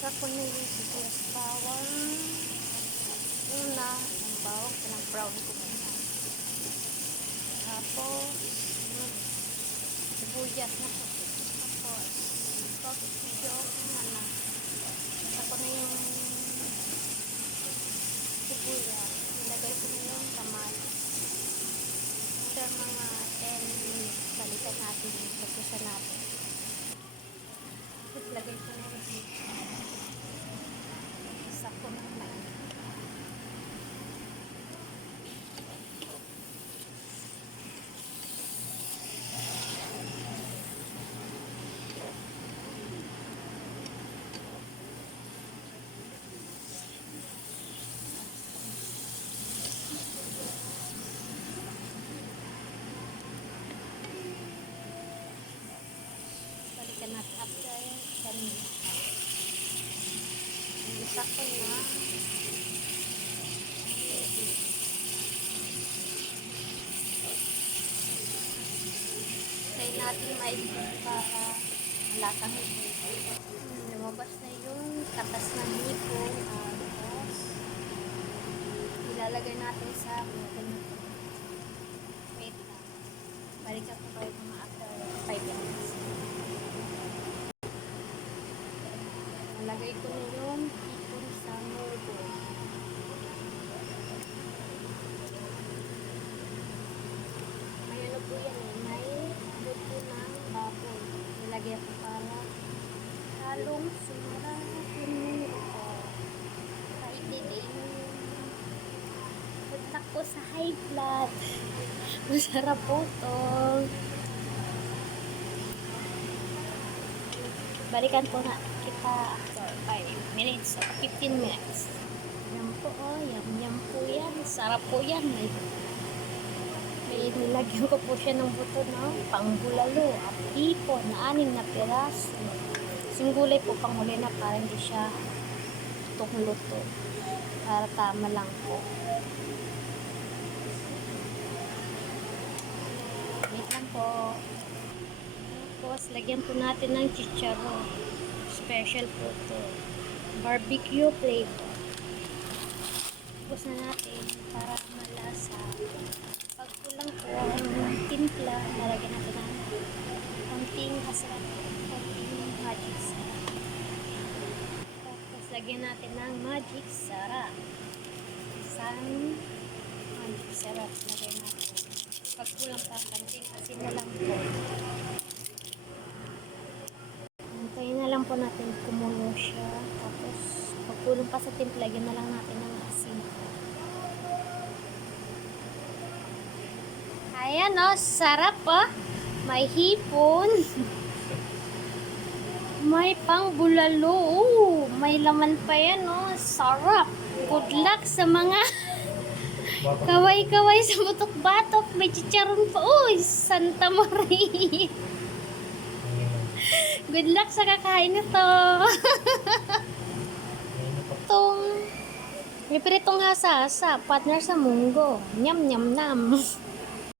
Isa ko na yung sibuyas bawang. Una, yung bawang, pinag-brown ko muna. Tapos, yung sibuyas na po. Tapos, pag medyo na. Isa ko na yung sibuyas. Ilagay ko na yung kamatis. After mga 10 minutes, balikan natin yung pagkusan natin. Tapos, lagay ko na yung isa ko na lang. Balikan natin after 10 minutes. Isa ko na. Try natin maibig para malatang ito. Lumabas na yung katas ng hipon. Tapos, ilalagay natin sa ganito. Wait lang. Balikan ko kayo mga after 5 minutes. Nalagay ko na yung hipon sa mogo. May ano po yan eh. May buto ng baboy. Nilagay ko para halong sumarahin mo ito. Kahit din. Puntak ko sa high blood. Masarap po ito. Balikan po na kita after 5 minutes or 15 minutes. Yan po oh, yum po yan. Sarap po yan. May nilagyan ko po siya ng buto ng pangbulalo at hipon na 6 na piraso. Singgulay po panghuli na para hindi siya lutong-luto. Para tama lang po. Wait lang po. Tapos, lagyan po natin ng chicharon. Special po ito. Barbecue flavor. Tapos na natin para malasa. Pag kulang po ang timpla, nalagyan natin ng konting asal, konting magic sarap. Tapos, lagyan natin ng magic sarap. Isang magic sarap. Lagyan natin. Pag kulang pa, konting asin na lang po. Antayin na lang po natin kumulo siya. Tapos, pagkulong pa sa timpla, lagyan na lang natin ng asin. Ayan o, sarap o. May hipon. May pang bulalo. May laman pa yan o. Sarap. Good luck sa mga kaway-kaway sa butok-batok. May chicharon pa. Uy, Santa Maria. Good luck sa kakain nito. Itong pritong hasa-hasa, partner sa munggo. Nyam nyam nam.